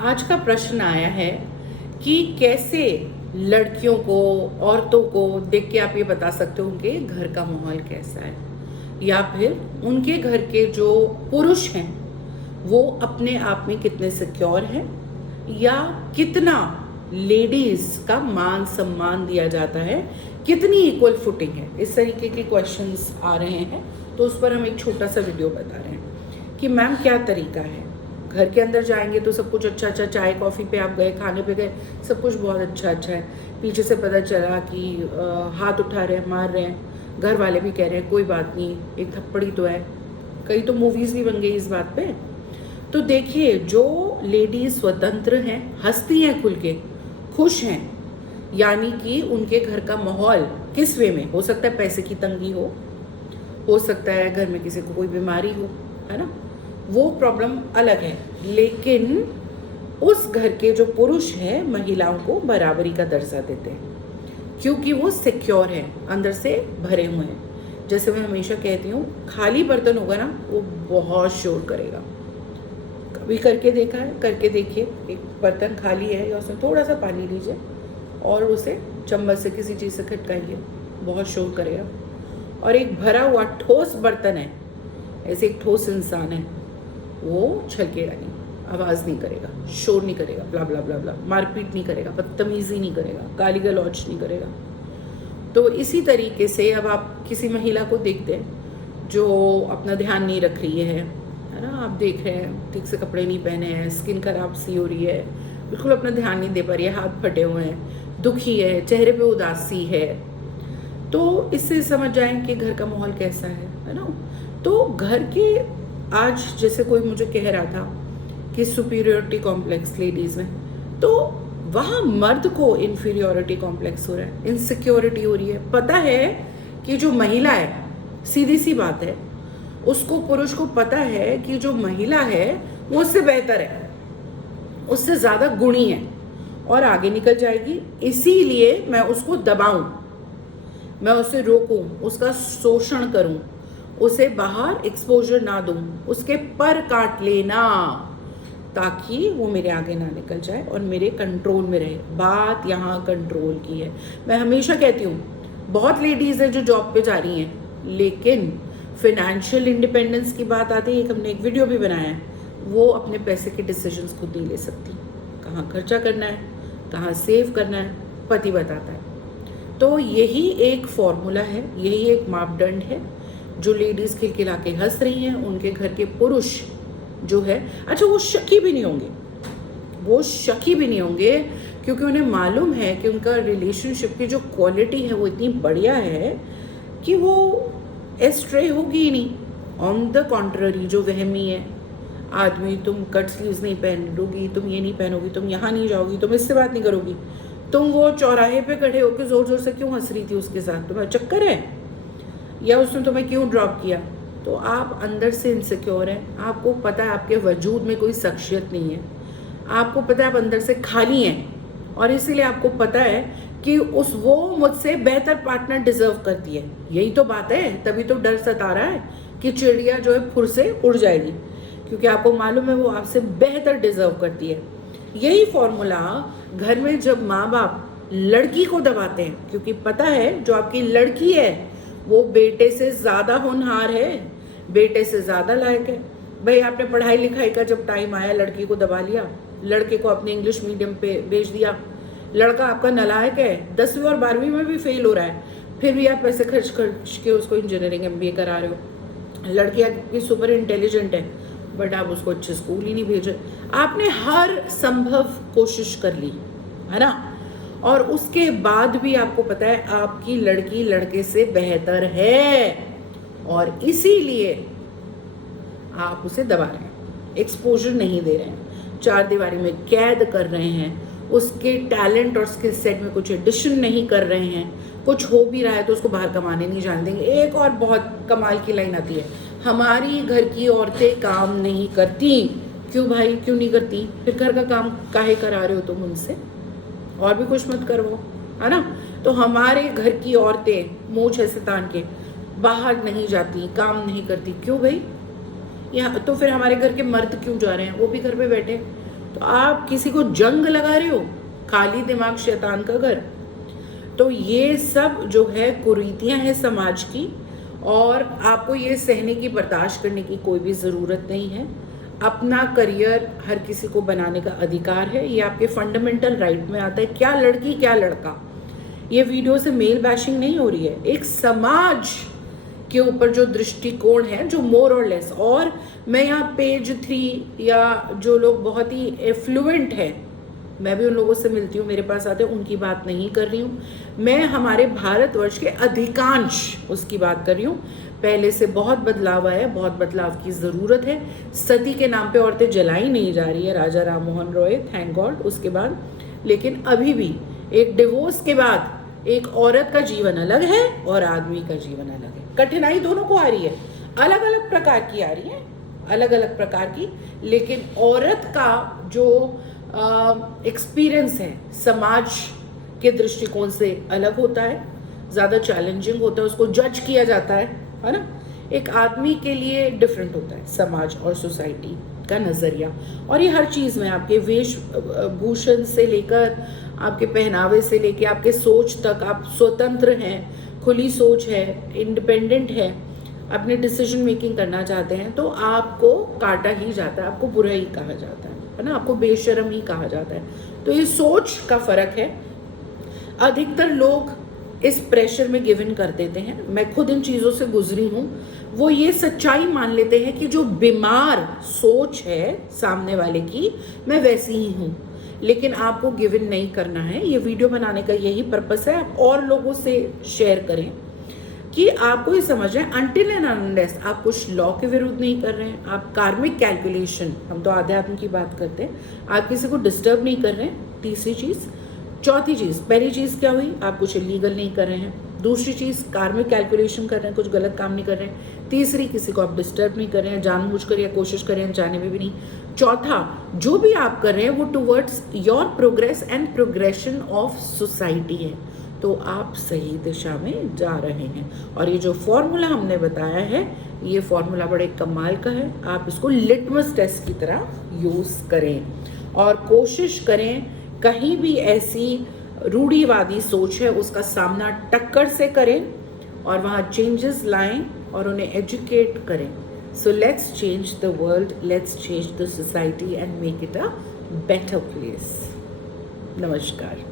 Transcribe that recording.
आज का प्रश्न आया है कि कैसे लड़कियों को, औरतों को देख के आप ये बता सकते हो उनके घर का माहौल कैसा है, या फिर उनके घर के जो पुरुष हैं वो अपने आप में कितने सिक्योर हैं, या कितना लेडीज का मान सम्मान दिया जाता है, कितनी इक्वल फुटिंग है। इस तरीके के क्वेश्चंस आ रहे हैं, तो उस पर हम एक छोटा सा वीडियो बता रहे हैं कि मैम क्या तरीका है। घर के अंदर जाएंगे तो सब कुछ अच्छा अच्छा, चाय कॉफ़ी पे आप गए, खाने पे गए, सब कुछ बहुत अच्छा अच्छा है। पीछे से पता चला कि हाथ उठा रहे हैं, मार रहे हैं, घर वाले भी कह रहे हैं कोई बात नहीं, एक थप्पड़ी तो है। कई तो मूवीज़ भी बन गई इस बात पे। तो देखिए, जो लेडीज स्वतंत्र हैं, हंसती हैं, खुल के खुश हैं, यानी कि उनके घर का माहौल किस वे में हो सकता है, पैसे की तंगी हो सकता है घर में किसी को कोई बीमारी हो, है ना, वो प्रॉब्लम अलग है। लेकिन उस घर के जो पुरुष हैं महिलाओं को बराबरी का दर्जा देते हैं, क्योंकि वो सिक्योर हैं, अंदर से भरे हुए हैं। जैसे मैं हमेशा कहती हूँ, खाली बर्तन होगा ना वो बहुत शोर करेगा। कभी करके देखा है? करके देखिए, एक बर्तन खाली है या उसमें थोड़ा सा पानी लीजिए और उसे चम्मच से किसी चीज़ से खटकाइए, बहुत शोर करेगा। और एक भरा हुआ ठोस बर्तन है, ऐसे एक ठोस इंसान है, वो छलकेगा नहीं, आवाज़ नहीं करेगा, शोर नहीं करेगा, ब्ला ब्ला ब्ला ब्ला, मारपीट नहीं करेगा, बदतमीजी नहीं करेगा, गाली गलौज नहीं करेगा। तो इसी तरीके से अब आप किसी महिला को देखते हैं जो अपना ध्यान नहीं रख रही है ना, आप देख रहे हैं ठीक से कपड़े नहीं पहने हैं, स्किन खराब सी हो रही है, बिल्कुल अपना ध्यान नहीं दे पा रही है, हाथ फटे हुए हैं, दुखी है, चेहरे पे उदासी है, तो इससे समझ जाएं कि घर का माहौल कैसा है ना। तो घर के, आज जैसे कोई मुझे कह रहा था कि सुपीरियोरिटी कॉम्प्लेक्स लेडीज़ में, तो वहाँ मर्द को इन्फीरियोरिटी कॉम्प्लेक्स हो रहा है, इनसिक्योरिटी हो रही है। पता है कि जो महिला है, सीधी सी बात है, उसको, पुरुष को पता है कि जो महिला है वो उससे बेहतर है, उससे ज़्यादा गुणी है और आगे निकल जाएगी। इसीलिए मैं उसको दबाऊं, मैं उसे रोकूं, उसका शोषण करूं, उसे बाहर एक्सपोजर ना दूं, उसके पर काट लेना, ताकि वो मेरे आगे ना निकल जाए और मेरे कंट्रोल में रहे। बात यहाँ कंट्रोल की है। मैं हमेशा कहती हूँ, बहुत लेडीज़ हैं जो जॉब पे जा रही हैं, लेकिन फिनेंशियल इंडिपेंडेंस की बात आती है, हमने एक वीडियो भी बनाया है, वो अपने पैसे के डिसीजंस खुद नहीं ले सकती। कहाँ खर्चा करना है, कहाँ सेव करना है, पति बताता है। तो यही एक फॉर्मूला है, यही एक मापदंड है जो लेडीज़ खिलखिला के हंस रही हैं। उनके घर के पुरुष जो है, अच्छा, वो शकी भी नहीं होंगे, वो शकी भी नहीं होंगे, क्योंकि उन्हें मालूम है कि उनका रिलेशनशिप की जो क्वालिटी है वो इतनी बढ़िया है कि वो एस्ट्रे होगी ही नहीं। ऑन द कॉन्ट्ररी, जो वहमी है आदमी, तुम कट स्लीव्स नहीं पहनोगी, तुम ये नहीं पहनोगी, तुम यहाँ नहीं जाओगी, तुम इससे बात नहीं करोगी, तुम वो चौराहे पे खड़े होकर जोर जोर से क्यों हंस रही थी उसके साथ, तुम्हें चक्कर है, या उसने तुम्हें क्यों ड्रॉप किया। तो आप अंदर से इनसिक्योर हैं, आपको पता है आपके वजूद में कोई शख्सियत नहीं है, आपको पता है आप अंदर से खाली हैं, और इसीलिए आपको पता है कि वो मुझसे बेहतर पार्टनर डिजर्व करती है। यही तो बात है, तभी तो डर सता रहा है कि चिड़िया जो है फुर से उड़ जाएगी, क्योंकि आपको मालूम है वो आपसे बेहतर डिजर्व करती है। यही फॉर्मूला घर में जब माँ बाप लड़की को दबाते हैं, क्योंकि पता है जो आपकी लड़की है वो बेटे से ज़्यादा होनहार है, बेटे से ज़्यादा लायक है। भाई, आपने पढ़ाई लिखाई का जब टाइम आया, लड़की को दबा लिया, लड़के को अपने इंग्लिश मीडियम पे भेज दिया, लड़का आपका नालायक है, 10वीं और 12वीं में भी फेल हो रहा है, फिर भी आप पैसे खर्च के उसको इंजीनियरिंग MBA करा रहे हो। लड़की आपकी सुपर इंटेलिजेंट है, बट आप उसको अच्छे स्कूल ही नहीं भेजे। आपने हर संभव कोशिश कर ली, है ना, और उसके बाद भी आपको पता है आपकी लड़की लड़के से बेहतर है, और इसीलिए आप उसे दबा रहे हैं, एक्सपोजर नहीं दे रहे हैं, चार दीवारी में कैद कर रहे हैं, उसके टैलेंट और स्किल सेट में कुछ एडिशन नहीं कर रहे हैं। कुछ हो भी रहा है तो उसको बाहर कमाने नहीं जाने देंगे। एक और बहुत कमाल की लाइन आती है, हमारी घर की औरतें काम नहीं करती। क्यों भाई, क्यों नहीं करती? फिर घर का काम काहे करा रहे हो तुम उनसे? और भी कुछ मत करो, है ना। तो हमारे घर की औरतें मूंछ ऐसे तान के बाहर नहीं जाती, काम नहीं करती, क्यों भाई? यहाँ तो फिर हमारे घर के मर्द क्यों जा रहे हैं? वो भी घर पे बैठे, तो आप किसी को जंग लगा रहे हो, खाली दिमाग शैतान का घर। तो ये सब जो है कुरीतियां हैं समाज की, और आपको ये सहने की, बर्दाश्त करने की कोई भी ज़रूरत नहीं है। अपना करियर हर किसी को बनाने का अधिकार है, ये आपके फंडामेंटल राइट में आता है। क्या लड़की क्या लड़का, ये वीडियो से मेल बैशिंग नहीं हो रही है, एक समाज के ऊपर जो दृष्टिकोण है, जो मोर और लेस। और मैं यहाँ पेज 3 या जो लोग बहुत ही एफ्लुएंट हैं, मैं भी उन लोगों से मिलती हूँ, मेरे पास आते हैं, उनकी बात नहीं कर रही हूँ। मैं हमारे भारतवर्ष के अधिकांश उसकी बात कर रही हूँ। पहले से बहुत बदलाव आया है, बहुत बदलाव की ज़रूरत है। सती के नाम पे औरतें जलाई नहीं जा रही है, राजा राम मोहन रॉय, थैंक गॉड, उसके बाद। लेकिन अभी भी एक डिवोर्स के बाद एक औरत का जीवन अलग है और आदमी का जीवन अलग है। कठिनाई दोनों को आ रही है, अलग अलग प्रकार की आ रही है, अलग अलग प्रकार की। लेकिन औरत का जो एक्सपीरियंस है समाज के दृष्टिकोण से अलग होता है, ज़्यादा चैलेंजिंग होता है, उसको जज किया जाता है ना। एक आदमी के लिए डिफरेंट होता है समाज और सोसाइटी का नज़रिया। और ये हर चीज़ में, आपके वेशभूषण से लेकर, आपके पहनावे से लेकर, आपके सोच तक, आप स्वतंत्र हैं, खुली सोच है, इंडिपेंडेंट है, अपने डिसीजन मेकिंग करना चाहते हैं, तो आपको काटा ही जाता है, आपको बुरा ही कहा जाता है ना, आपको बेशर्म ही कहा जाता है। तो ये सोच का फ़र्क है। अधिकतर लोग इस प्रेशर में गिव इन कर देते हैं। मैं खुद इन चीज़ों से गुजरी हूँ। वो ये सच्चाई मान लेते हैं कि जो बीमार सोच है सामने वाले की, मैं वैसी ही हूँ। लेकिन आपको गिव इन नहीं करना है। ये वीडियो बनाने का यही पर्पस है, आप और लोगों से शेयर करें कि आपको ये समझ रहे हैं, अनटिल एंड अनलेस आप कुछ लॉ के विरुद्ध नहीं कर रहे हैं, आप कार्मिक कैलकुलेशन, हम तो आध्यात्म की बात करते हैं, आप किसी को डिस्टर्ब नहीं कर रहे हैं, तीसरी चीज़। चौथी चीज़, पहली चीज़ क्या हुई, आप कुछ इलीगल नहीं कर रहे हैं। दूसरी चीज़, कार्मिक कैलकुलेशन कर रहे हैं, कुछ गलत काम नहीं कर रहे हैं। तीसरी, किसी को आप डिस्टर्ब नहीं कर रहे हैं, जानबूझकर या कोशिश कर रहे हैं, जाने में भी नहीं। चौथा, जो भी आप कर रहे हैं वो towards your progress and progression of society है, तो आप सही दिशा में जा रहे हैं। और ये जो फॉर्मूला हमने बताया है, ये फॉर्मूला बड़े कमाल का है। आप इसको लिटमस टेस्ट की तरह यूज़ करें और कोशिश करें कहीं भी ऐसी रूढ़िवादी सोच है उसका सामना टक्कर से करें और वहाँ चेंजेस लाएं और उन्हें एजुकेट करें। So let's change the world, let's change the society and make it a better place. नमस्कार।